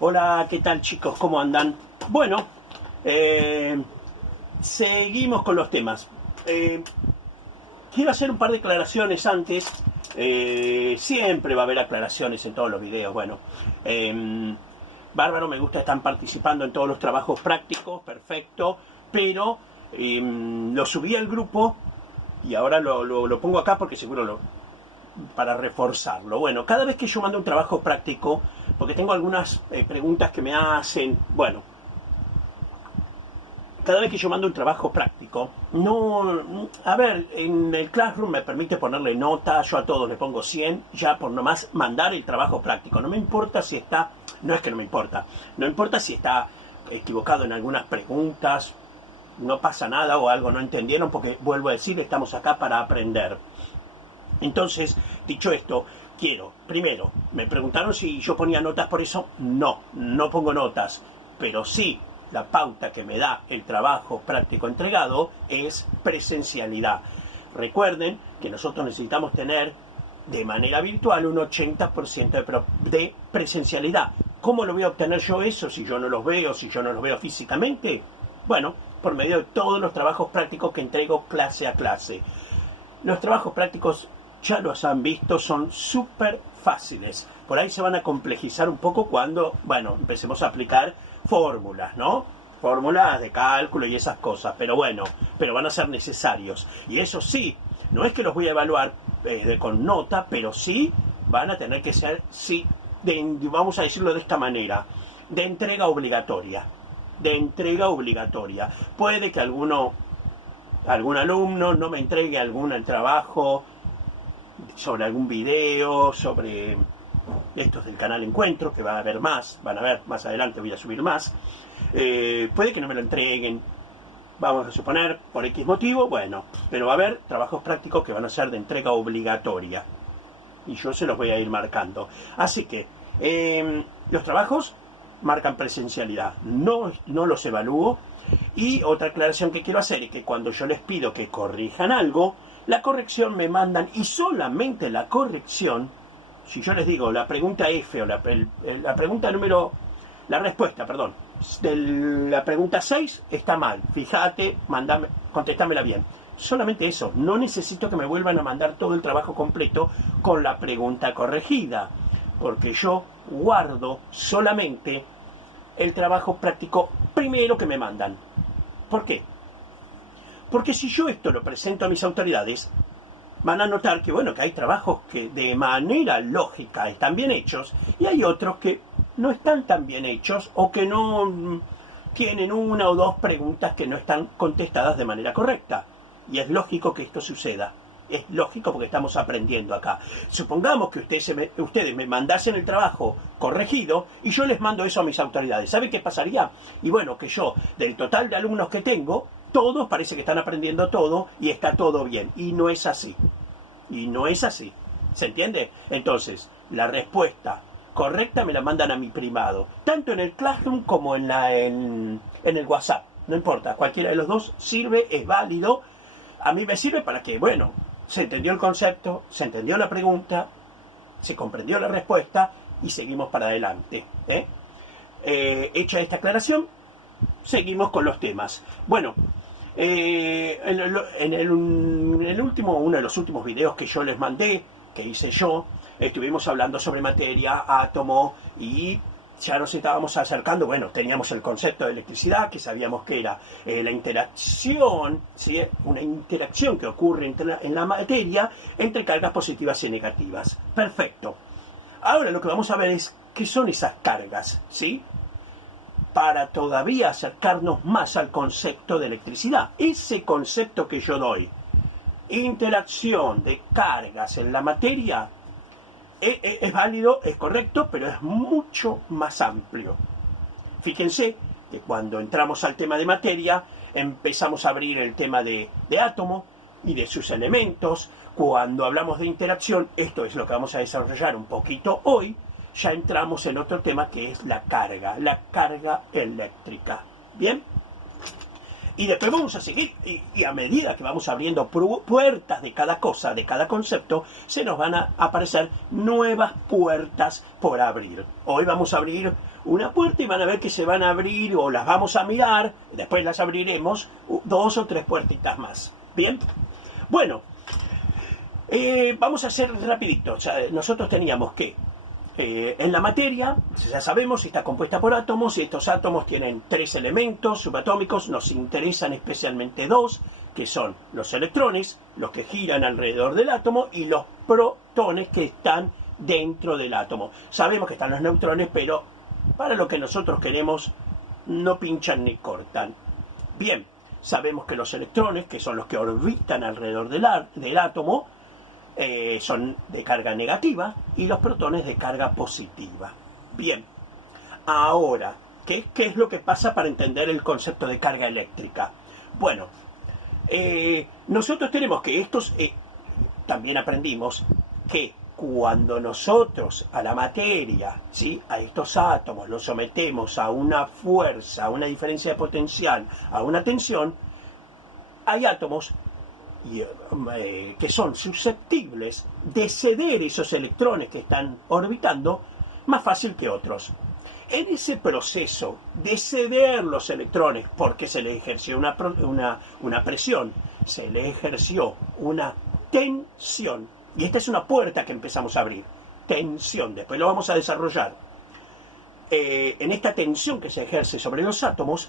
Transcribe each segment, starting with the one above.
Hola, ¿qué tal chicos? ¿Cómo andan? Bueno, seguimos con los temas. Quiero hacer un par de aclaraciones antes. Siempre va a haber aclaraciones en todos los videos. Bueno, bárbaro, me gusta, están participando en todos los trabajos prácticos, perfecto. Pero lo subí al grupo y ahora lo pongo acá porque seguro para reforzarlo. Bueno, cada vez que yo mando un trabajo práctico, porque tengo algunas preguntas que me hacen, bueno, cada vez que yo mando un trabajo práctico, no, a ver, en el Classroom me permite ponerle nota, yo a todos le pongo 100, ya por nomás mandar el trabajo práctico. No me importa si está, no es que no me importa, no importa si está equivocado en algunas preguntas, no pasa nada o algo no entendieron, porque vuelvo a decir, estamos acá para aprender. Entonces, dicho esto, primero, me preguntaron si yo ponía notas por eso. No pongo notas, pero sí, la pauta que me da el trabajo práctico entregado es presencialidad. Recuerden que nosotros necesitamos tener de manera virtual un 80% de presencialidad. ¿Cómo lo voy a obtener yo eso si yo no los veo, si yo no los veo físicamente? Bueno, por medio de todos los trabajos prácticos que entrego clase a clase. Los trabajos prácticos, ya los han visto, son súper fáciles. Por ahí se van a complejizar un poco cuando, bueno, empecemos a aplicar fórmulas, ¿no? Fórmulas de cálculo y esas cosas, pero bueno, pero van a ser necesarios. Y eso sí, no es que los voy a evaluar con nota, pero sí van a tener que ser, sí, vamos a decirlo de esta manera, de entrega obligatoria. De entrega obligatoria. Puede que algún alumno no me entregue algún trabajo sobre algún video, sobre estos del canal Encuentro, que va a haber más, van a ver, más adelante voy a subir más. Puede que no me lo entreguen, vamos a suponer, por X motivo, bueno, pero va a haber trabajos prácticos que van a ser de entrega obligatoria. Y yo se los voy a ir marcando. Así que, los trabajos marcan presencialidad, no los evalúo. Y otra aclaración que quiero hacer es que cuando yo les pido que corrijan algo, la corrección me mandan, y solamente la corrección, si yo les digo la pregunta F o la pregunta número, la respuesta, perdón, de la pregunta 6 está mal, fíjate, contéstamela bien. Solamente eso, no necesito que me vuelvan a mandar todo el trabajo completo con la pregunta corregida, porque yo guardo solamente el trabajo práctico primero que me mandan. ¿Por qué? Porque si yo esto lo presento a mis autoridades, van a notar que, bueno, que hay trabajos que de manera lógica están bien hechos y hay otros que no están tan bien hechos o que no tienen una o dos preguntas que no están contestadas de manera correcta. Y es lógico que esto suceda. Es lógico porque estamos aprendiendo acá. Supongamos que ustedes me mandasen el trabajo corregido y yo les mando eso a mis autoridades. ¿Sabe qué pasaría? Y bueno, que yo, del total de alumnos que tengo, todos parece que están aprendiendo todo y está todo bien. Y no es así. Y no es así. ¿Se entiende? Entonces, la respuesta correcta me la mandan a mi privado. Tanto en el Classroom como en el WhatsApp. No importa, cualquiera de los dos sirve, es válido. A mí me sirve para que, bueno, se entendió el concepto, se entendió la pregunta, se comprendió la respuesta y seguimos para adelante. Hecha esta aclaración, seguimos con los temas. Bueno, en uno de los últimos videos que yo les mandé, que hice yo, estuvimos hablando sobre materia, átomo, y ya nos estábamos acercando, bueno, teníamos el concepto de electricidad, que sabíamos que era la interacción, ¿sí? Una interacción que ocurre en la materia entre cargas positivas y negativas. Perfecto. Ahora lo que vamos a ver es qué son esas cargas, ¿sí? Para todavía acercarnos más al concepto de electricidad. Ese concepto que yo doy, interacción de cargas en la materia, es válido, es correcto, pero es mucho más amplio. Fíjense que cuando entramos al tema de materia, empezamos a abrir el tema de átomo y de sus elementos. Cuando hablamos de interacción, esto es lo que vamos a desarrollar un poquito hoy, ya entramos en otro tema que es la carga eléctrica. ¿Bien? Y después vamos a seguir, y a medida que vamos abriendo puertas de cada cosa, de cada concepto, se nos van a aparecer nuevas puertas por abrir. Hoy vamos a abrir una puerta y van a ver que se van a abrir, o las vamos a mirar, después las abriremos, 2 o 3 puertitas más. ¿Bien? Bueno, vamos a hacer rapidito. O sea, nosotros teníamos que en la materia, ya sabemos, está compuesta por átomos, y estos átomos tienen 3 elementos subatómicos. Nos interesan especialmente 2, que son los electrones, los que giran alrededor del átomo, y los protones, que están dentro del átomo. Sabemos que están los neutrones, pero para lo que nosotros queremos no pinchan ni cortan. Bien, sabemos que los electrones, que son los que orbitan alrededor del átomo, son de carga negativa, y los protones de carga positiva. Bien, ahora, ¿qué es lo que pasa para entender el concepto de carga eléctrica? Bueno, nosotros tenemos que también aprendimos que cuando nosotros a la materia, ¿sí?, a estos átomos, los sometemos a una fuerza, a una diferencia de potencial, a una tensión, hay átomos que son susceptibles de ceder esos electrones que están orbitando más fácil que otros. En ese proceso de ceder los electrones, porque se le ejerció una presión, se le ejerció una tensión, y esta es una puerta que empezamos a abrir, tensión, después lo vamos a desarrollar. En esta tensión que se ejerce sobre los átomos,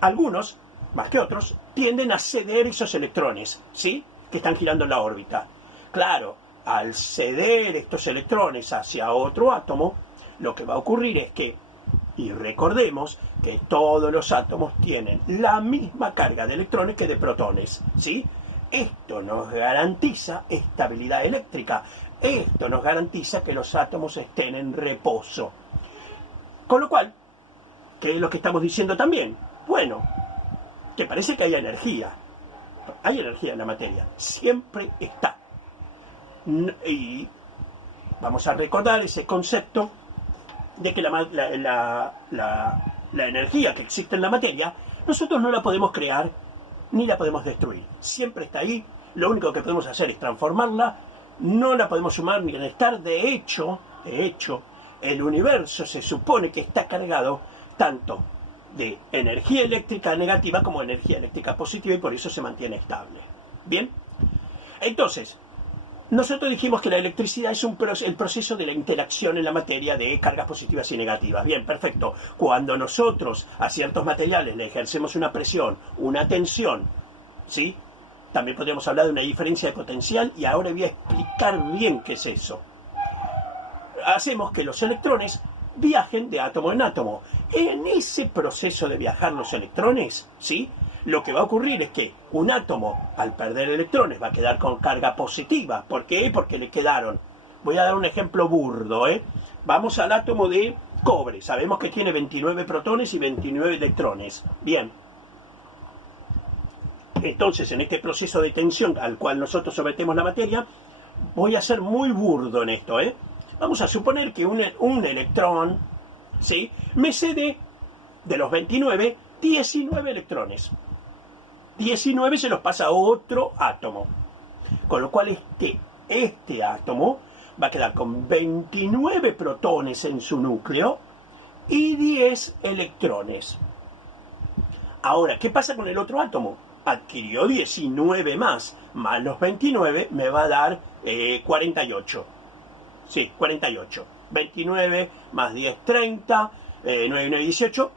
algunos, más que otros, tienden a ceder esos electrones, ¿sí?, que están girando en la órbita. Claro, al ceder estos electrones hacia otro átomo, lo que va a ocurrir es que, y recordemos que todos los átomos tienen la misma carga de electrones que de protones, ¿sí? Esto nos garantiza estabilidad eléctrica, esto nos garantiza que los átomos estén en reposo. Con lo cual, ¿qué es lo que estamos diciendo también? Bueno, que parece que hay energía en la materia, siempre está. Y vamos a recordar ese concepto de que la energía que existe en la materia, nosotros no la podemos crear ni la podemos destruir, siempre está ahí. Lo único que podemos hacer es transformarla, no la podemos sumar ni restar. De hecho, el universo se supone que está cargado tanto de energía eléctrica negativa como energía eléctrica positiva, y por eso se mantiene estable. Bien, entonces nosotros dijimos que la electricidad es el proceso de la interacción en la materia de cargas positivas y negativas. Bien, perfecto. Cuando nosotros a ciertos materiales le ejercemos una presión, una tensión, ¿sí?, también podríamos hablar de una diferencia de potencial, y ahora voy a explicar bien qué es eso. Hacemos que los electrones viajen de átomo en átomo. En ese proceso de viajar los electrones, ¿sí?, lo que va a ocurrir es que un átomo, al perder electrones, va a quedar con carga positiva. ¿Por qué? Porque le quedaron. Voy a dar un ejemplo burdo, Vamos al átomo de cobre. Sabemos que tiene 29 protones y 29 electrones. Bien. Entonces, en este proceso de tensión al cual nosotros sometemos la materia, voy a ser muy burdo en esto, Vamos a suponer que un electrón, ¿sí?, me cede de los 29, 19 electrones. 19 se los pasa a otro átomo. Con lo cual este átomo va a quedar con 29 protones en su núcleo y 10 electrones. Ahora, ¿qué pasa con el otro átomo? Adquirió 19 más los 29 me va a dar 48. Sí, 48. 29 más 10, 30, 9 y 9, 18,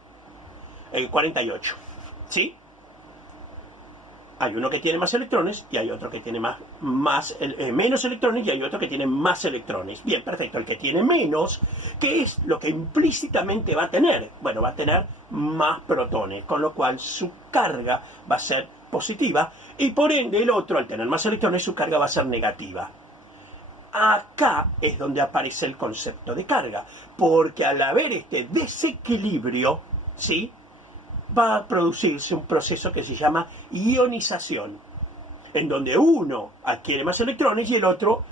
48. ¿Sí? Hay uno que tiene más electrones y hay otro que tiene menos electrones, y hay otro que tiene más electrones. Bien, perfecto. El que tiene menos, ¿qué es lo que implícitamente va a tener? Bueno, va a tener más protones, con lo cual su carga va a ser positiva, y por ende el otro, al tener más electrones, su carga va a ser negativa. Acá es donde aparece el concepto de carga, porque al haber este desequilibrio, ¿sí?, va a producirse un proceso que se llama ionización, en donde uno adquiere más electrones y el otro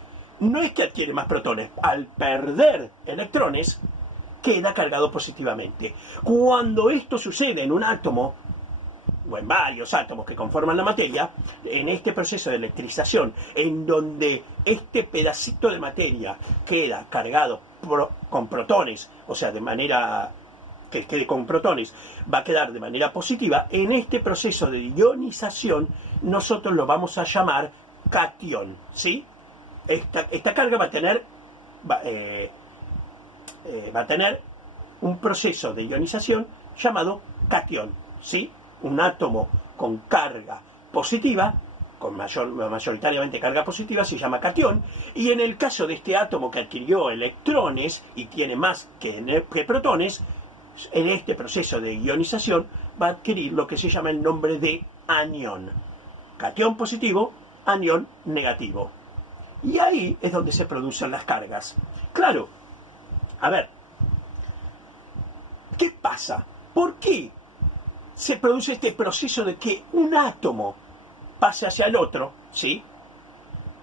no es que adquiere más protones. Al perder electrones, queda cargado positivamente. Cuando esto sucede en un átomo, o en varios átomos que conforman la materia, en este proceso de electrización, en donde este pedacito de materia queda cargado con protones, o sea, de manera que quede con protones, va a quedar de manera positiva, en este proceso de ionización nosotros lo vamos a llamar catión, ¿sí? Esta carga va a tener un proceso de ionización llamado catión, ¿sí? Un átomo con carga positiva, mayoritariamente carga positiva, se llama catión, y en el caso de este átomo que adquirió electrones y tiene más que protones, en este proceso de ionización va a adquirir lo que se llama el nombre de anión. Catión positivo, anión negativo. Y ahí es donde se producen las cargas. Claro, a ver, ¿qué pasa? ¿Por qué se produce este proceso de que un átomo pase hacia el otro, ¿sí?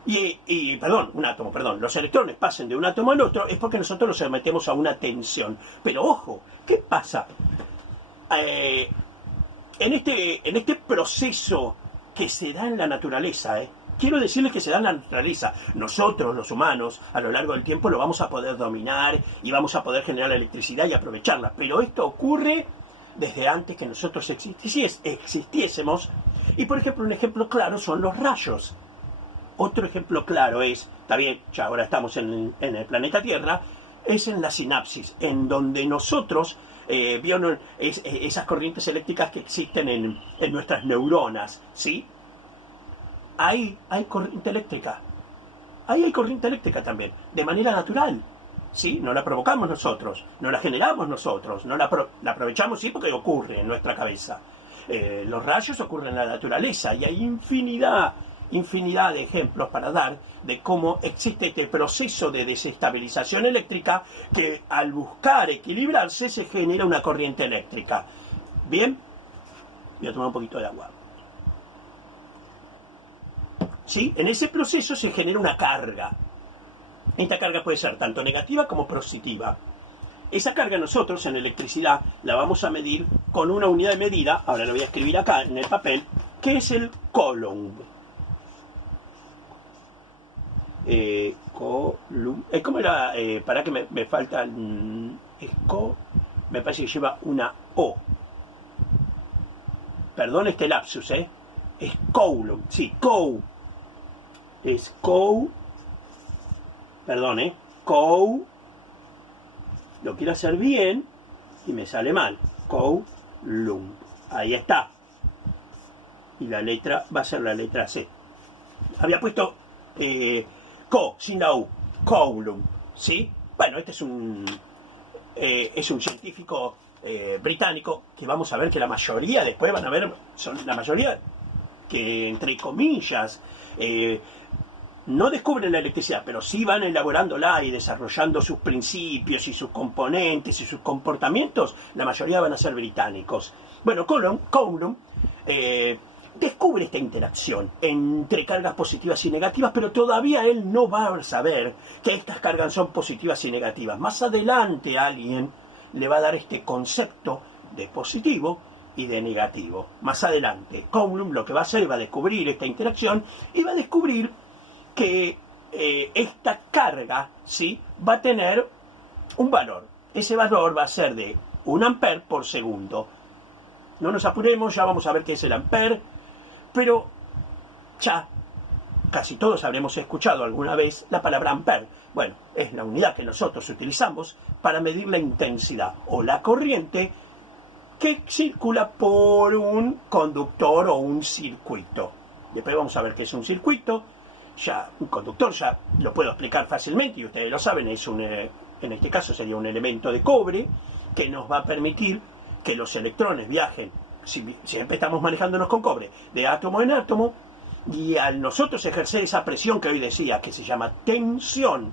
Los electrones pasen de un átomo al otro, es porque nosotros los sometemos a una tensión. Pero ojo, ¿qué pasa? En este proceso que se da en la naturaleza, quiero decirles que se da en la naturaleza. Nosotros, los humanos, a lo largo del tiempo lo vamos a poder dominar y vamos a poder generar electricidad y aprovecharla. Pero esto ocurre desde antes que nosotros existiésemos. Y por ejemplo, un ejemplo claro son los rayos. Otro ejemplo claro está bien, ya ahora estamos en el planeta Tierra, es en la sinapsis, en donde nosotros, vieron esas corrientes eléctricas que existen en nuestras neuronas, ¿sí? Ahí hay corriente eléctrica. Ahí hay corriente eléctrica también, de manera natural, ¿sí? No la provocamos nosotros, no la generamos nosotros, no la aprovechamos, sí, porque ocurre en nuestra cabeza. Los rayos ocurren en la naturaleza y hay infinidad de ejemplos para dar de cómo existe este proceso de desestabilización eléctrica que al buscar equilibrarse se genera una corriente eléctrica. Bien, voy a tomar un poquito de agua. ¿Sí? En ese proceso se genera una carga. Esta carga puede ser tanto negativa como positiva. Esa carga nosotros en electricidad la vamos a medir con una unidad de medida, ahora lo voy a escribir acá en el papel, que es el Coulomb. ¿Cómo era? Para que me falta. Me parece que lleva una O. Perdón este lapsus, Es Coulomb, sí, Es perdón, lo quiero hacer bien y me sale mal. Coulomb. Ahí está. Y la letra va a ser la letra C. Había puesto sin la U. Coulomb. ¿Sí? Bueno, este es un científico británico que vamos a ver que la mayoría, después van a ver, son la mayoría que, entre comillas, no descubren la electricidad, pero sí van elaborándola y desarrollando sus principios y sus componentes y sus comportamientos. La mayoría van a ser británicos. Bueno, Coulomb descubre esta interacción entre cargas positivas y negativas, pero todavía él no va a saber que estas cargas son positivas y negativas. Más adelante alguien le va a dar este concepto de positivo y de negativo. Más adelante, Coulomb lo que va a hacer va a descubrir esta interacción y va a descubrir que esta carga, ¿sí?, va a tener un valor. Ese valor va a ser de 1 ampere por segundo. No nos apuremos, ya vamos a ver qué es el ampere, pero ya casi todos habremos escuchado alguna vez la palabra ampere. Bueno, es la unidad que nosotros utilizamos para medir la intensidad o la corriente que circula por un conductor o un circuito. Después vamos a ver qué es un circuito. Ya un conductor ya lo puedo explicar fácilmente y ustedes lo saben, en este caso sería un elemento de cobre que nos va a permitir que los electrones viajen, siempre estamos manejándonos con cobre, de átomo en átomo, y al nosotros ejercer esa presión que hoy decía, que se llama tensión,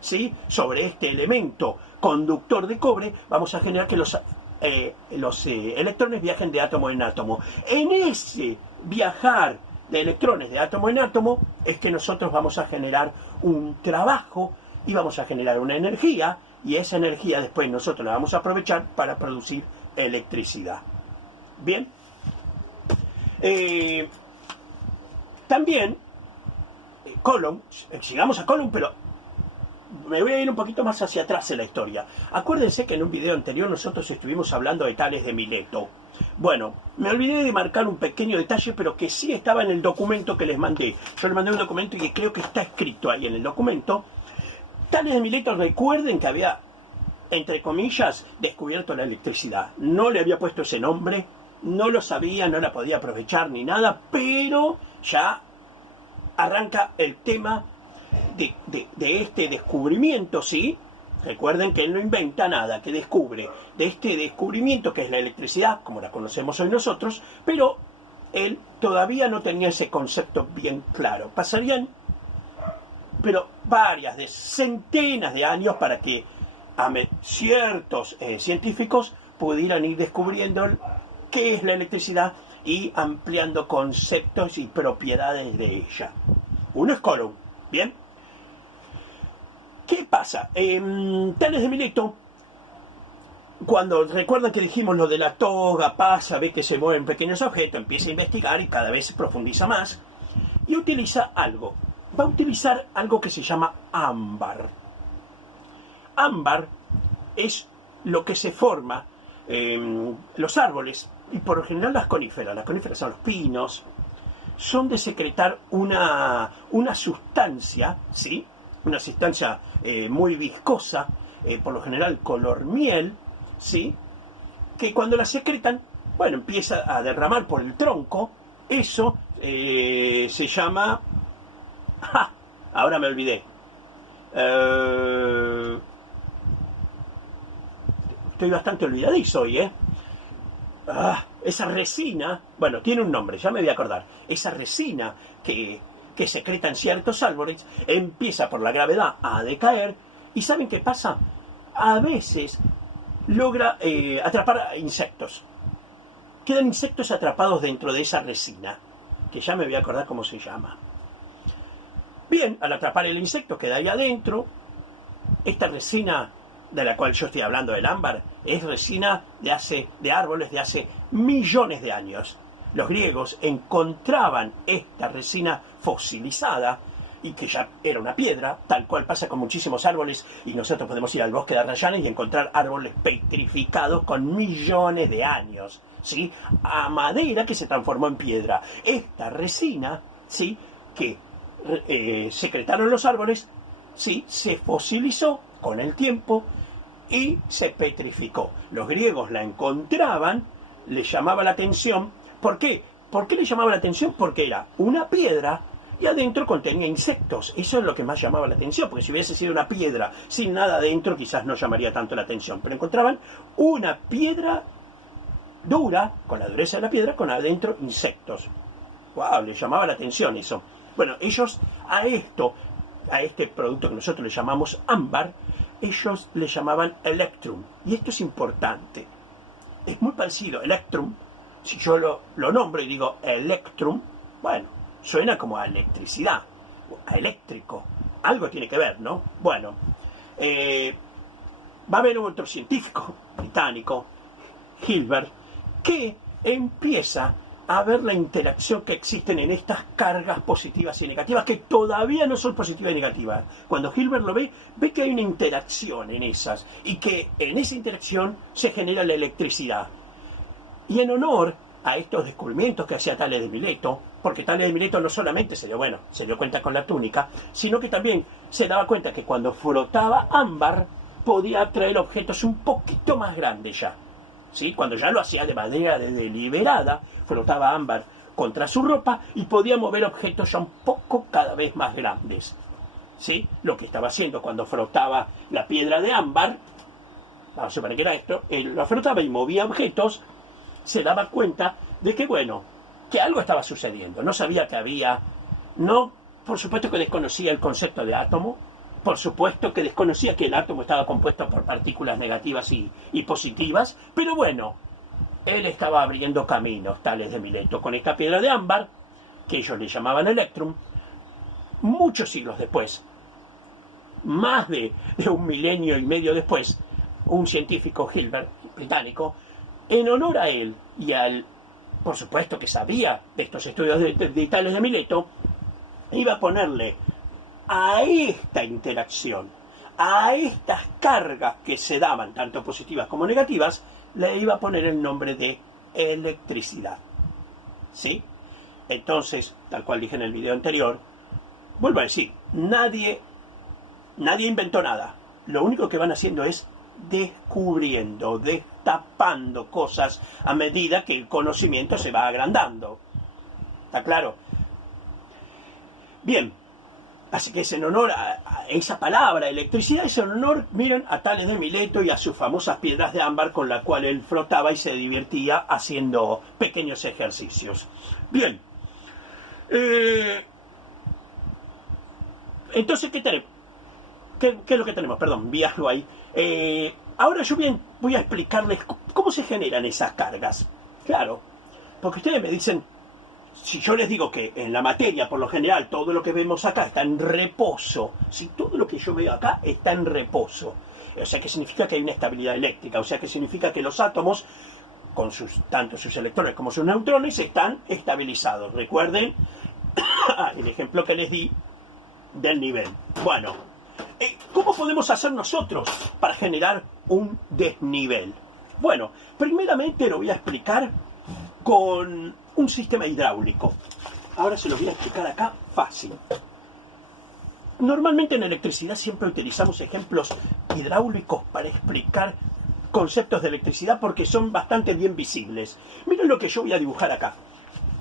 ¿sí?, sobre este elemento conductor de cobre, vamos a generar que los electrones viajen de átomo en átomo. En ese viajar de electrones de átomo en átomo es que nosotros vamos a generar un trabajo y vamos a generar una energía, y esa energía después nosotros la vamos a aprovechar para producir electricidad. Bien, Eh, también, Coulomb, llegamos a Coulomb, pero me voy a ir un poquito más hacia atrás en la historia. Acuérdense que en un video anterior nosotros estuvimos hablando de Tales de Mileto. Bueno, me olvidé de marcar un pequeño detalle, pero que sí estaba en el documento que les mandé. Yo les mandé un documento y que creo que está escrito ahí en el documento. Tales de Mileto, recuerden que había, entre comillas, descubierto la electricidad. No le había puesto ese nombre, no lo sabía, no la podía aprovechar ni nada, pero ya arranca el tema de este descubrimiento, ¿sí? Recuerden que él no inventa nada, que descubre de este descubrimiento que es la electricidad, como la conocemos hoy nosotros, pero él todavía no tenía ese concepto bien claro. Pasarían, pero centenas de años para que ciertos científicos pudieran ir descubriendo qué es la electricidad y ampliando conceptos y propiedades de ella. Uno es Coulomb, ¿bien? ¿Qué pasa? Tales de Mileto, cuando recuerdan que dijimos lo de la toga, pasa, ve que se mueven pequeños objetos, empieza a investigar y cada vez se profundiza más y utiliza algo. Va a utilizar algo que se llama ámbar. Ámbar es lo que se forma en los árboles y por lo general las coníferas son los pinos, son de secretar una sustancia, ¿sí? Una sustancia muy viscosa, por lo general color miel, ¿sí? Que cuando la secretan, bueno, empieza a derramar por el tronco. Eso se llama... ¡Ja! Ahora me olvidé. Estoy bastante olvidadizo hoy, ¿eh? Esa resina, bueno, tiene un nombre, ya me voy a acordar. Esa resina que secretan ciertos árboles empieza por la gravedad a decaer. ¿Y saben qué pasa? A veces logra atrapar insectos. Quedan insectos atrapados dentro de esa resina, que ya me voy a acordar cómo se llama. Bien, al atrapar el insecto queda ahí adentro. Esta resina de la cual yo estoy hablando, del ámbar, es resina de árboles de hace millones de años. Los griegos encontraban esta resina fosilizada y que ya era una piedra, tal cual pasa con muchísimos árboles, y nosotros podemos ir al bosque de Arrayanes y encontrar árboles petrificados con millones de años, ¿sí? A madera que se transformó en piedra. Esta resina, ¿sí? Que secretaron los árboles, ¿sí? Se fosilizó con el tiempo y se petrificó. Los griegos la encontraban, les llamaba la atención. ¿Por qué? ¿Por qué les llamaba la atención? Porque era una piedra y adentro contenía insectos. Eso es lo que más llamaba la atención, porque si hubiese sido una piedra sin nada adentro, quizás no llamaría tanto la atención. Pero encontraban una piedra dura, con la dureza de la piedra, con adentro insectos. ¡Wow! Les llamaba la atención eso. Bueno, ellos a este producto que nosotros le llamamos ámbar, ellos le llamaban electrum. Y esto es importante. Es muy parecido, electrum. Si yo lo nombro y digo electrum, bueno, suena como a electricidad, a eléctrico. Algo tiene que ver, ¿no? Bueno, va a haber otro científico británico, Hilbert, que empieza a ver la interacción que existen en estas cargas positivas y negativas, que todavía no son positivas y negativas. Cuando Hilbert lo ve que hay una interacción en esas, y que en esa interacción se genera la electricidad. Y en honor a estos descubrimientos que hacía Tales de Mileto, porque Tales de Mileto no solamente se dio cuenta con la túnica, sino que también se daba cuenta que cuando frotaba ámbar podía atraer objetos un poquito más grandes ya. ¿Sí? Cuando ya lo hacía de manera deliberada, frotaba ámbar contra su ropa y podía mover objetos ya un poco cada vez más grandes. ¿Sí? Lo que estaba haciendo cuando frotaba la piedra de ámbar, vamos a suponer que era esto, él lo frotaba y movía objetos, se daba cuenta de que, bueno, que algo estaba sucediendo. No sabía que había, no, por supuesto que desconocía el concepto de átomo, por supuesto que desconocía que el átomo estaba compuesto por partículas negativas y positivas, pero bueno, él estaba abriendo caminos, Tales de Mileto, con esta piedra de ámbar, que ellos le llamaban electrum. Muchos siglos después, más de 1,5 milenios después, un científico, Hilbert, británico, en honor a él y al por supuesto que sabía de estos estudios de Tales de Mileto, iba a ponerle a esta interacción, a estas cargas que se daban, tanto positivas como negativas, le iba a poner el nombre de electricidad. ¿Sí? Entonces, tal cual dije en el video anterior, vuelvo a decir, nadie inventó nada. Lo único que van haciendo es descubriendo, destapando cosas a medida que el conocimiento se va agrandando. ¿Está claro? Bien, así que es en honor a esa palabra, electricidad, es en honor, miren, a Tales de Mileto y a sus famosas piedras de ámbar con las cuales él frotaba y se divertía haciendo pequeños ejercicios. Bien, entonces, ¿qué tenemos? ¿Qué es lo que tenemos? Perdón, vi algo ahí. Ahora yo voy a explicarles cómo se generan esas cargas. Claro, porque ustedes me dicen, si yo les digo que en la materia, por lo general, todo lo que vemos acá está en reposo, si todo lo que yo veo acá está en reposo, o sea que significa que hay una estabilidad eléctrica, o sea que significa que los átomos, con tanto sus electrones como sus neutrones, están estabilizados. Recuerden el ejemplo que les di del nivel. Bueno, ¿cómo podemos hacer nosotros para generar un desnivel? Bueno, primeramente lo voy a explicar con un sistema hidráulico. Ahora se lo voy a explicar acá fácil. Normalmente en electricidad siempre utilizamos ejemplos hidráulicos para explicar conceptos de electricidad porque son bastante bien visibles. Miren lo que yo voy a dibujar acá.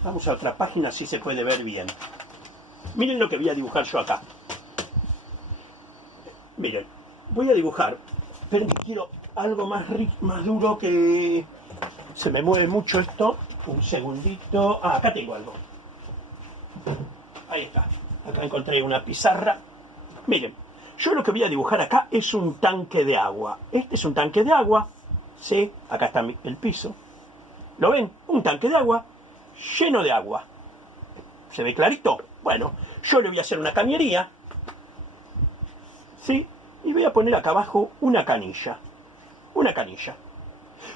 Vamos a otra página si se puede ver bien. Miren lo que voy a dibujar yo acá. Miren, voy a dibujar, pero quiero algo más duro que... Se me mueve mucho esto. Un segundito. Ah, acá tengo algo. Ahí está. Acá encontré una pizarra. Miren, yo lo que voy a dibujar acá es un tanque de agua. Este es un tanque de agua. ¿Sí? Acá está el piso. ¿Lo ven? Un tanque de agua lleno de agua. ¿Se ve clarito? Bueno, yo le voy a hacer una cañería. ¿Sí? Y voy a poner acá abajo una canilla. Una canilla.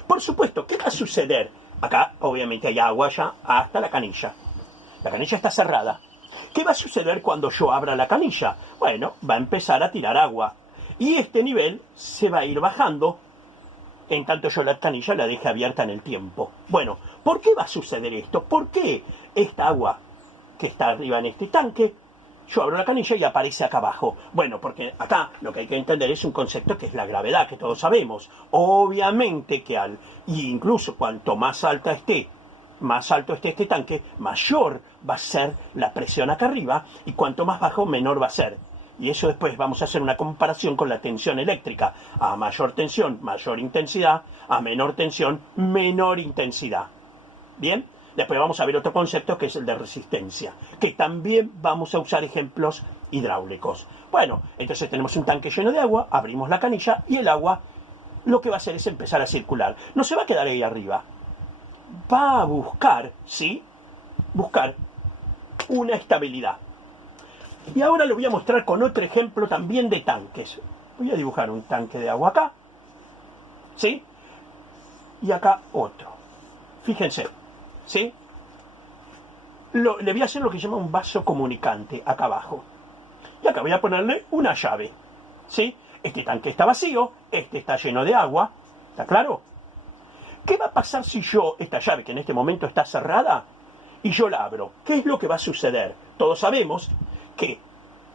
Por supuesto, ¿qué va a suceder? Acá, obviamente, hay agua ya hasta la canilla. La canilla está cerrada. ¿Qué va a suceder cuando yo abra la canilla? Bueno, va a empezar a tirar agua. Y este nivel se va a ir bajando en tanto yo la canilla la deje abierta en el tiempo. Bueno, ¿por qué va a suceder esto? ¿Por qué esta agua que está arriba en este tanque, yo abro la canilla y aparece acá abajo? Bueno, porque acá lo que hay que entender es un concepto que es la gravedad, que todos sabemos. Obviamente que y incluso cuanto más alto esté este tanque, mayor va a ser la presión acá arriba, y cuanto más bajo, menor va a ser. Y eso después vamos a hacer una comparación con la tensión eléctrica. A mayor tensión, mayor intensidad. A menor tensión, menor intensidad. ¿Bien? Después vamos a ver otro concepto que es el de resistencia, que también vamos a usar ejemplos hidráulicos. Bueno, entonces tenemos un tanque lleno de agua, abrimos la canilla y el agua lo que va a hacer es empezar a circular. No se va a quedar ahí arriba. Va a buscar, ¿sí? Buscar una estabilidad. Y ahora lo voy a mostrar con otro ejemplo también de tanques. Voy a dibujar un tanque de agua acá, ¿sí? Y acá otro. Fíjense, ¿sí? Le voy a hacer lo que se llama un vaso comunicante acá abajo. Y acá voy a ponerle una llave, ¿sí? Este tanque está vacío, este está lleno de agua, ¿está claro? ¿Qué va a pasar si yo, esta llave que en este momento está cerrada, y yo la abro? ¿Qué es lo que va a suceder? Todos sabemos que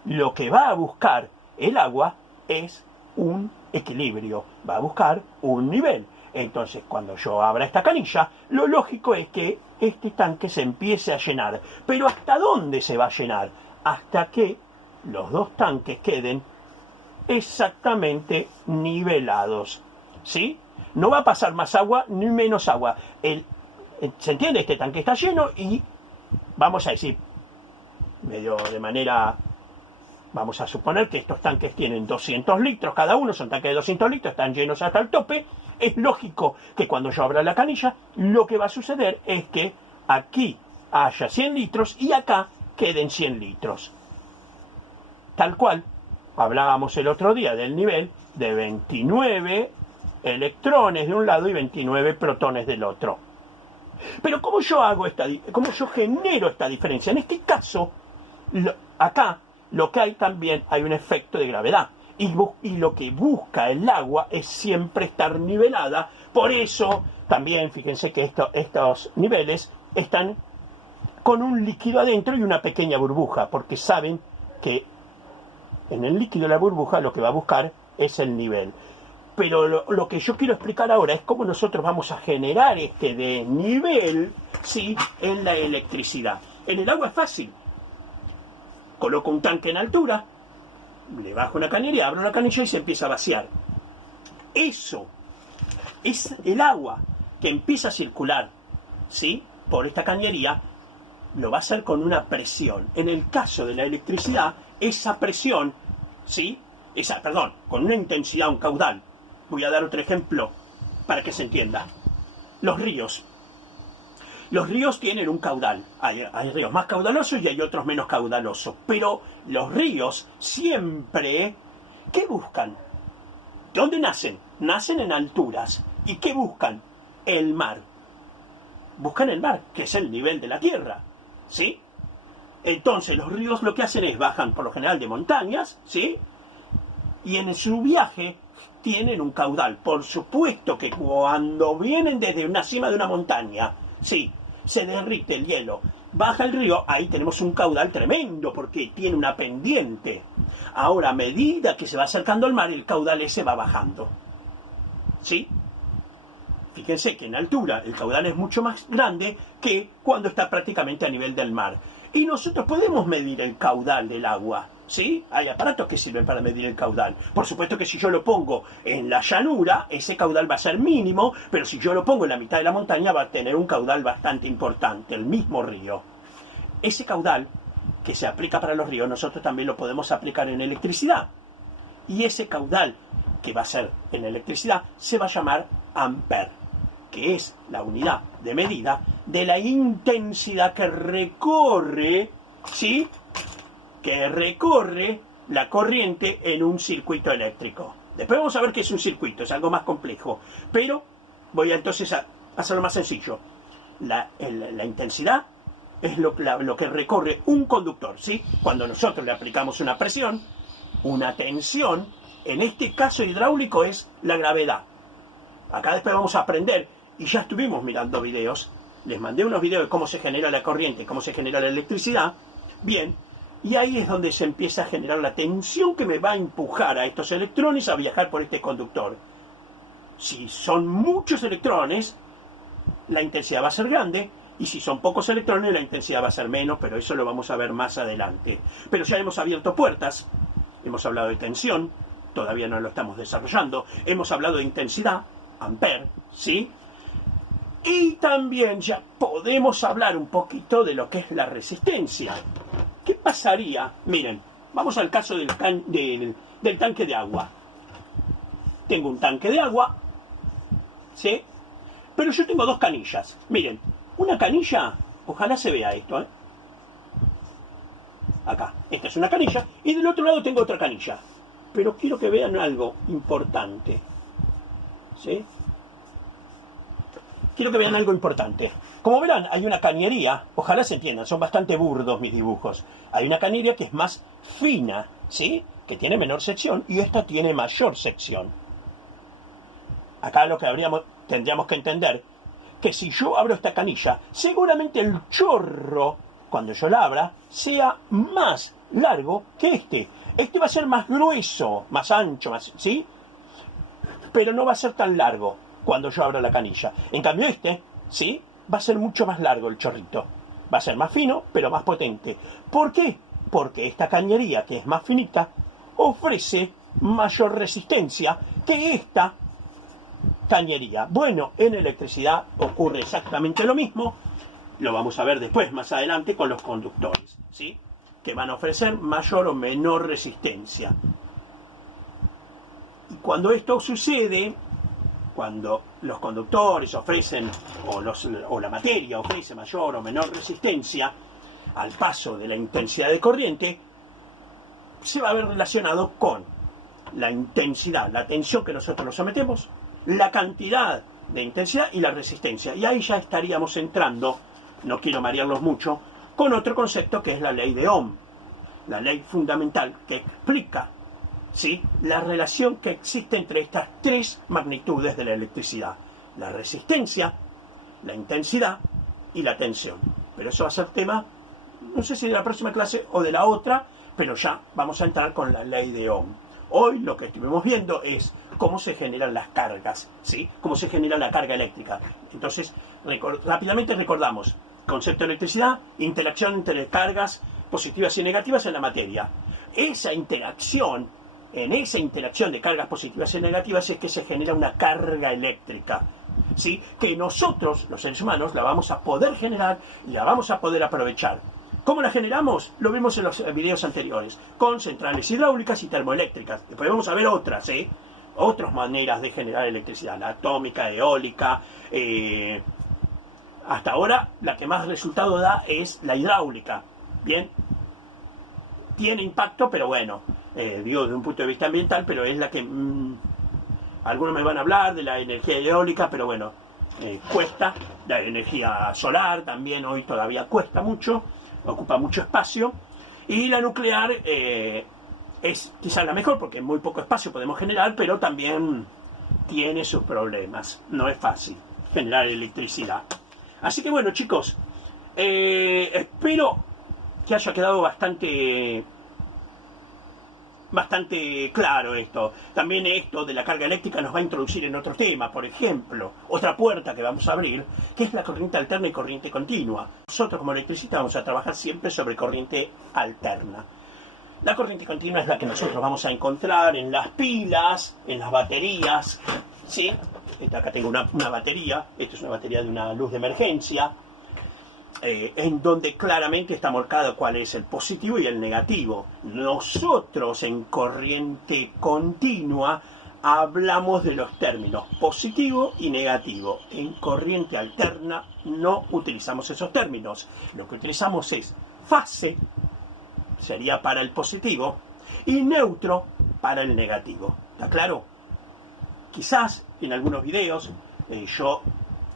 lo que va a buscar el agua es un equilibrio, va a buscar un nivel. Entonces, cuando yo abra esta canilla, lo lógico es que este tanque se empiece a llenar. ¿Pero hasta dónde se va a llenar? Hasta que los dos tanques queden exactamente nivelados, ¿sí? No va a pasar más agua ni menos agua. ¿Se entiende? Este tanque está lleno y, vamos a decir, medio de manera... Vamos a suponer que estos tanques tienen 200 litros cada uno, son tanques de 200 litros, están llenos hasta el tope. Es lógico que cuando yo abra la canilla, lo que va a suceder es que aquí haya 100 litros y acá queden 100 litros. Tal cual, hablábamos el otro día del nivel de 29 electrones de un lado y 29 protones del otro. Pero ¿cómo yo hago cómo yo genero esta diferencia? En este caso, acá lo que hay también hay un efecto de gravedad. Y lo que busca el agua es siempre estar nivelada. Por eso también fíjense que estos niveles están con un líquido adentro y una pequeña burbuja, porque saben que en el líquido de la burbuja lo que va a buscar es el nivel. Pero lo que yo quiero explicar ahora es cómo nosotros vamos a generar este desnivel, ¿sí?, en la electricidad. En el agua es fácil. Coloco un tanque en altura, le bajo una cañería, abro la canilla y se empieza a vaciar. Eso es el agua que empieza a circular, ¿sí?, por esta cañería, lo va a hacer con una presión. En el caso de la electricidad, esa presión, ¿sí?, con una intensidad, un caudal. Voy a dar otro ejemplo para que se entienda. Los ríos. Los ríos tienen un caudal. Hay ríos más caudalosos y hay otros menos caudalosos. Pero los ríos siempre, ¿qué buscan? ¿Dónde nacen? Nacen en alturas. ¿Y qué buscan? El mar. Buscan el mar, que es el nivel de la tierra, ¿sí? Entonces los ríos lo que hacen es bajan por lo general de montañas, ¿sí? Y en su viaje tienen un caudal. Por supuesto que cuando vienen desde una cima de una montaña, sí, se derrite el hielo, baja el río, ahí tenemos un caudal tremendo porque tiene una pendiente. Ahora, a medida que se va acercando al mar, el caudal ese va bajando, ¿sí? Fíjense que en altura el caudal es mucho más grande que cuando está prácticamente a nivel del mar. Y nosotros podemos medir el caudal del agua, ¿sí? Hay aparatos que sirven para medir el caudal. Por supuesto que si yo lo pongo en la llanura, ese caudal va a ser mínimo, pero si yo lo pongo en la mitad de la montaña va a tener un caudal bastante importante, el mismo río. Ese caudal que se aplica para los ríos, nosotros también lo podemos aplicar en electricidad. Y ese caudal que va a ser en electricidad se va a llamar ampere, que es la unidad de medida de la intensidad que recorre, ¿sí?, que recorre la corriente en un circuito eléctrico. Después vamos a ver qué es un circuito, es algo más complejo, pero voy entonces a hacerlo más sencillo. La intensidad es lo que recorre un conductor, ¿sí? Cuando nosotros le aplicamos una presión, una tensión, en este caso hidráulico es la gravedad. Acá después vamos a aprender, y ya estuvimos mirando videos, les mandé unos videos de cómo se genera la corriente, cómo se genera la electricidad, bien, y ahí es donde se empieza a generar la tensión que me va a empujar a estos electrones a viajar por este conductor. Si son muchos electrones, la intensidad va a ser grande, y si son pocos electrones, la intensidad va a ser menos, pero eso lo vamos a ver más adelante. Pero ya hemos abierto puertas, hemos hablado de tensión, todavía no lo estamos desarrollando, hemos hablado de intensidad, ampere, ¿sí? Y también ya podemos hablar un poquito de lo que es la resistencia. ¿Qué pasaría? Miren, vamos al caso del tanque de agua. Tengo un tanque de agua, ¿sí? Pero yo tengo dos canillas. Miren, una canilla, ojalá se vea esto, ¿eh? Acá, esta es una canilla, y del otro lado tengo otra canilla. Pero quiero que vean algo importante, ¿sí? Quiero que vean algo importante. Como verán, hay una cañería, ojalá se entiendan, son bastante burdos mis dibujos. Hay una cañería que es más fina, ¿sí?, que tiene menor sección, y esta tiene mayor sección. Acá lo que tendríamos que entender, que si yo abro esta canilla, seguramente el chorro, cuando yo la abra, sea más largo que este. Este va a ser más grueso, más ancho, ¿sí?, pero no va a ser tan largo cuando yo abra la canilla. En cambio este, ¿sí?, va a ser mucho más largo el chorrito. Va a ser más fino, pero más potente. ¿Por qué? Porque esta cañería, que es más finita, ofrece mayor resistencia que esta cañería. Bueno, en electricidad ocurre exactamente lo mismo. Lo vamos a ver después, más adelante, con los conductores, ¿sí?, que van a ofrecer mayor o menor resistencia. Y cuando esto sucede, cuando los conductores ofrecen, o la materia ofrece mayor o menor resistencia al paso de la intensidad de corriente, se va a ver relacionado con la intensidad, la tensión que nosotros nos sometemos, la cantidad de intensidad y la resistencia. Y ahí ya estaríamos entrando, no quiero marearlos mucho, con otro concepto que es la ley de Ohm, la ley fundamental que explica, ¿sí?, la relación que existe entre estas tres magnitudes de la electricidad: la resistencia, la intensidad y la tensión. Pero eso va a ser tema, no sé si de la próxima clase o de la otra, pero ya vamos a entrar con la ley de Ohm. Hoy lo que estuvimos viendo es cómo se generan las cargas, ¿sí?, cómo se genera la carga eléctrica. Entonces, rápidamente recordamos: concepto de electricidad, interacción entre cargas positivas y negativas en la materia. Esa interacción, en esa interacción de cargas positivas y negativas, es que se genera una carga eléctrica, ¿sí?, que nosotros, los seres humanos, la vamos a poder generar y la vamos a poder aprovechar. ¿Cómo la generamos? Lo vimos en los videos anteriores, con centrales hidráulicas y termoeléctricas. Después vamos a ver otras, otras maneras de generar electricidad: la atómica, eólica. Hasta ahora la que más resultado da es la hidráulica. Bien, tiene impacto, pero bueno, digo, desde un punto de vista ambiental, pero es la que... algunos me van a hablar de la energía eólica, pero bueno, cuesta. La energía solar también hoy todavía cuesta mucho, ocupa mucho espacio. Y la nuclear es quizás la mejor, porque en muy poco espacio podemos generar, pero también tiene sus problemas. No es fácil generar electricidad. Así que bueno, chicos, espero que haya quedado bastante claro esto. También esto de la carga eléctrica nos va a introducir en otros temas. Por ejemplo, otra puerta que vamos a abrir, que es la corriente alterna y corriente continua. Nosotros como electricistas vamos a trabajar siempre sobre corriente alterna. La corriente continua es la que nosotros vamos a encontrar en las pilas, en las baterías, ¿sí? Acá tengo una batería, esta es una batería de una luz de emergencia, en donde claramente está marcado cuál es el positivo y el negativo. Nosotros en corriente continua hablamos de los términos positivo y negativo. En corriente alterna no utilizamos esos términos. Lo que utilizamos es fase, sería para el positivo, y neutro para el negativo. ¿Está claro? Quizás en algunos videos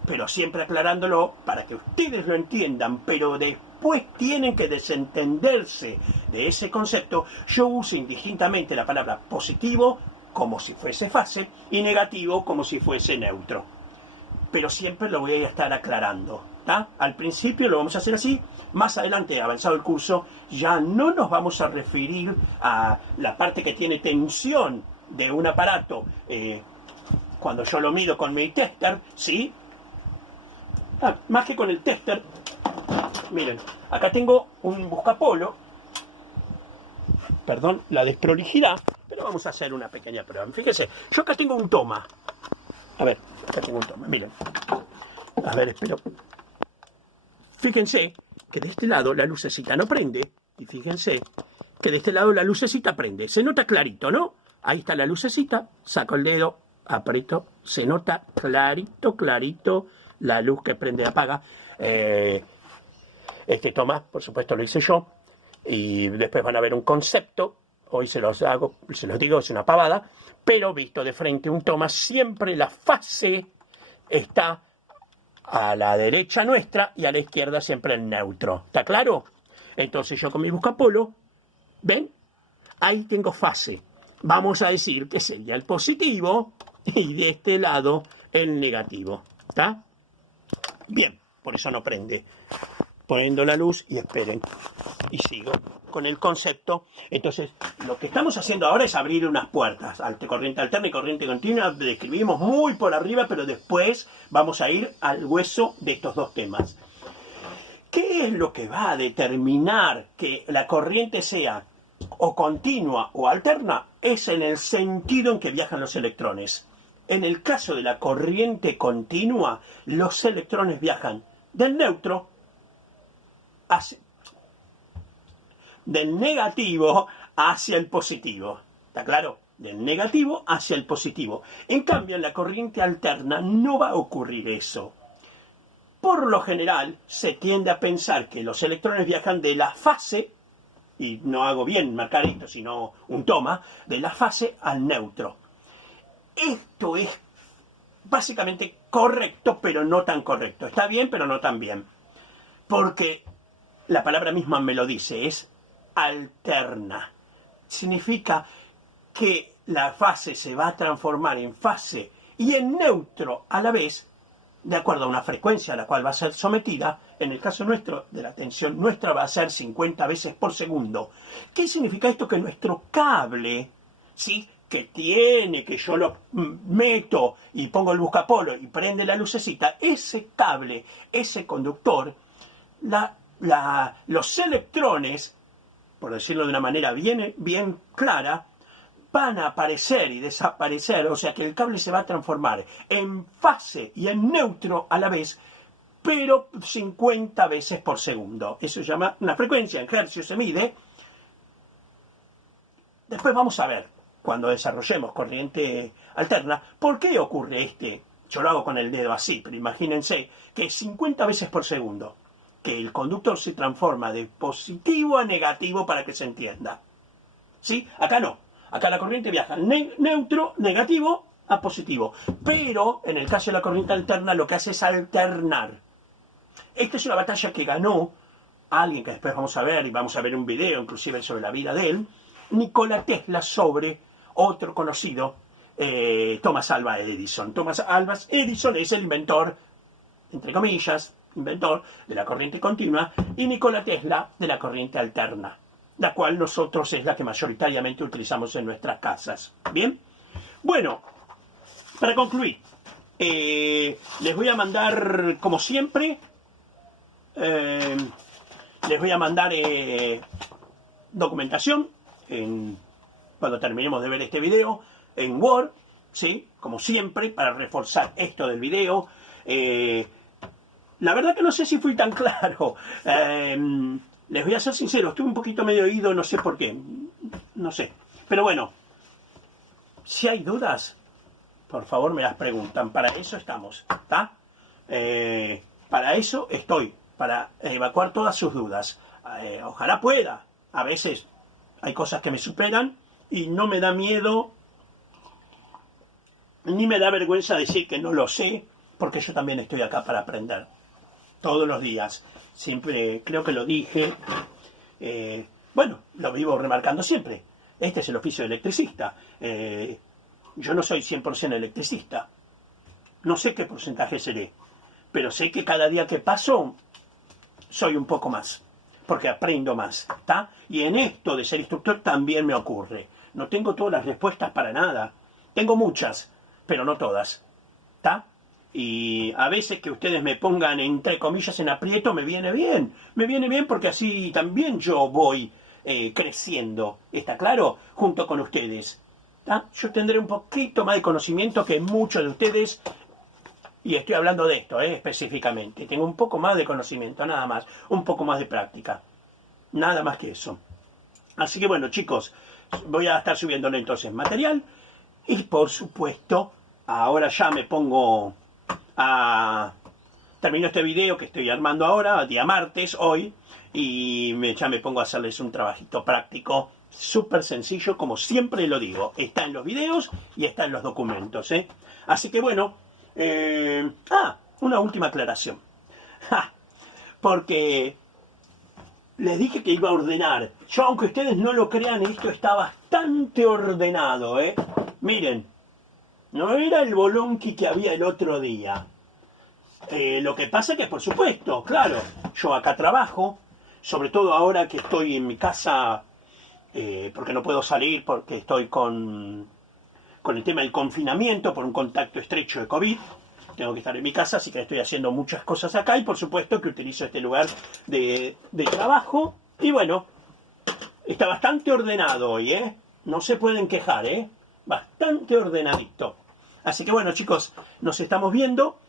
pero siempre aclarándolo para que ustedes lo entiendan, pero después tienen que desentenderse de ese concepto, yo uso indistintamente la palabra positivo como si fuese fase y negativo como si fuese neutro. Pero siempre lo voy a estar aclarando, ¿tá? Al principio lo vamos a hacer así. Más adelante, avanzado el curso, ya no nos vamos a referir a la parte que tiene tensión de un aparato. Cuando yo lo mido con mi tester, ¿sí? Más que con el tester, miren, acá tengo un buscapolo. Perdón la desprolijidad, pero vamos a hacer una pequeña prueba. Fíjense, yo acá tengo un toma. A ver, acá tengo un toma, miren. A ver, espero. Fíjense que de este lado la lucecita no prende. Y fíjense que de este lado la lucecita prende. Se nota clarito, ¿no? Ahí está la lucecita, saco el dedo, aprieto, se nota clarito, clarito la luz que prende y apaga. Este toma, por supuesto, lo hice yo. Y después van a ver un concepto. Hoy se los digo, es una pavada. Pero visto de frente un toma, siempre la fase está a la derecha nuestra y a la izquierda siempre el neutro. ¿Está claro? Entonces yo con mi buscapolo, ¿ven? Ahí tengo fase. Vamos a decir que sería el positivo y de este lado el negativo. ¿Está? Bien, por eso no prende. Poniendo la luz y esperen. Y sigo con el concepto. Entonces, lo que estamos haciendo ahora es abrir unas puertas. Corriente alterna y corriente continua. Describimos muy por arriba, pero después vamos a ir al hueso de estos dos temas. ¿Qué es lo que va a determinar que la corriente sea o continua o alterna? Es en el sentido en que viajan los electrones. En el caso de la corriente continua, los electrones viajan del neutro del negativo hacia el positivo. ¿Está claro? Del negativo hacia el positivo. En cambio, en la corriente alterna no va a ocurrir eso. Por lo general, se tiende a pensar que los electrones viajan de la fase, y no hago bien marcar esto, sino un toma, de la fase al neutro. Esto es básicamente correcto, pero no tan correcto. Está bien, pero no tan bien. Porque la palabra misma me lo dice, es alterna. Significa que la fase se va a transformar en fase y en neutro a la vez, de acuerdo a una frecuencia a la cual va a ser sometida. En el caso nuestro, de la tensión nuestra, va a ser 50 veces por segundo. ¿Qué significa esto? Que nuestro cable, ¿sí?, que tiene, que yo lo meto y pongo el buscapolo y prende la lucecita, ese cable, ese conductor, los electrones, por decirlo de una manera bien clara, van a aparecer y desaparecer, o sea que el cable se va a transformar en fase y en neutro a la vez, pero 50 veces por segundo. Eso se llama una frecuencia, en hercios se mide. Después vamos a ver, cuando desarrollemos corriente alterna, ¿por qué ocurre yo lo hago con el dedo así, pero imagínense que es 50 veces por segundo, que el conductor se transforma de positivo a negativo para que se entienda. ¿Sí? Acá no. Acá la corriente viaja neutro, negativo a positivo. Pero en el caso de la corriente alterna lo que hace es alternar. Esta es una batalla que ganó alguien que después vamos a ver, y vamos a ver un video inclusive sobre la vida de él, Nikola Tesla, sobre otro conocido, Thomas Alva Edison. Thomas Alva Edison es el inventor, entre comillas, inventor de la corriente continua, y Nikola Tesla de la corriente alterna, la cual nosotros es la que mayoritariamente utilizamos en nuestras casas. ¿Bien? Bueno, para concluir, les voy a mandar, como siempre, les voy a mandar documentación cuando terminemos de ver este video en Word, ¿sí?, como siempre, para reforzar esto del video. La verdad que no sé si fui tan claro. Les voy a ser sincero, estuve un poquito medio oído, no sé por qué. No sé. Pero bueno, si hay dudas, por favor me las preguntan. Para eso estamos, ¿está? Para eso estoy, para evacuar todas sus dudas. Ojalá pueda. A veces hay cosas que me superan y no me da miedo, ni me da vergüenza decir que no lo sé, porque yo también estoy acá para aprender. Todos los días. Siempre, creo que lo dije. Bueno, lo vivo remarcando siempre. Este es el oficio de electricista. Yo no soy 100% electricista. No sé qué porcentaje seré. Pero sé que cada día que paso, soy un poco más. Porque aprendo más. ¿Está? Y en esto de ser instructor también me ocurre. No tengo todas las respuestas para nada. Tengo muchas, pero no todas. ¿Está? Y a veces que ustedes me pongan, entre comillas, en aprieto, me viene bien. Me viene bien porque así también yo voy creciendo, ¿está claro? Junto con ustedes. ¿Tá? Yo tendré un poquito más de conocimiento que muchos de ustedes, y estoy hablando de esto específicamente. Tengo un poco más de conocimiento, nada más. Un poco más de práctica. Nada más que eso. Así que bueno, chicos, voy a estar subiéndole entonces material. Y por supuesto, ahora ya me pongo termino este video que estoy armando ahora, día martes, hoy, y ya me pongo a hacerles un trabajito práctico, súper sencillo, como siempre lo digo. Está en los videos y está en los documentos, ¿eh? Así que bueno, una última aclaración. Porque les dije que iba a ordenar. Yo, aunque ustedes no lo crean, esto está bastante ordenado, ¿eh? Miren, no era el bolonqui que había el otro día. Lo que pasa es que, por supuesto, claro, yo acá trabajo, sobre todo ahora que estoy en mi casa, porque no puedo salir, porque estoy con el tema del confinamiento por un contacto estrecho de COVID. Tengo que estar en mi casa, así que estoy haciendo muchas cosas acá, y por supuesto que utilizo este lugar de trabajo. Y bueno, está bastante ordenado hoy, ¿eh? No se pueden quejar, ¿eh? Bastante ordenadito. Así que bueno, chicos, nos estamos viendo.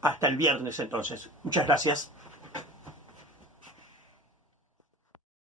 Hasta el viernes entonces. Muchas gracias.